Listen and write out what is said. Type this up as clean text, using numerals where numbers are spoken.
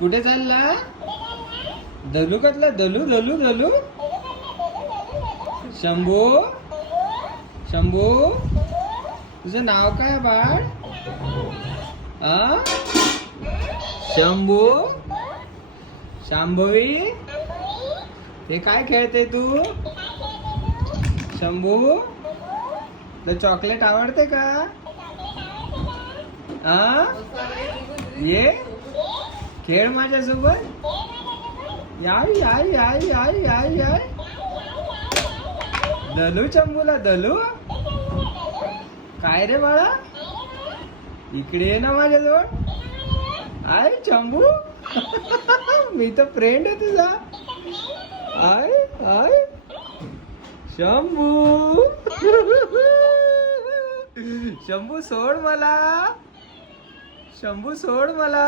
कुठे चालला? दलू कसला? दलू दलू दलू शंभू शंभू तुझं नाव काय बाळ? आ शंभू शांभवी हे काय खेळते तू? शंभू तुला चॉकलेट आवडते का? आ ये खेळ माझ्यासोबत. याय याय याय याय याय याय दलू चंबूला दलू काय रे बाळा इकडे ये ना माझ्याजवळ. आय चंबू मी तर फ्रेंड आहे तुझा. आय आय शंभू शंभू सोड मला. शंभू सोड मला.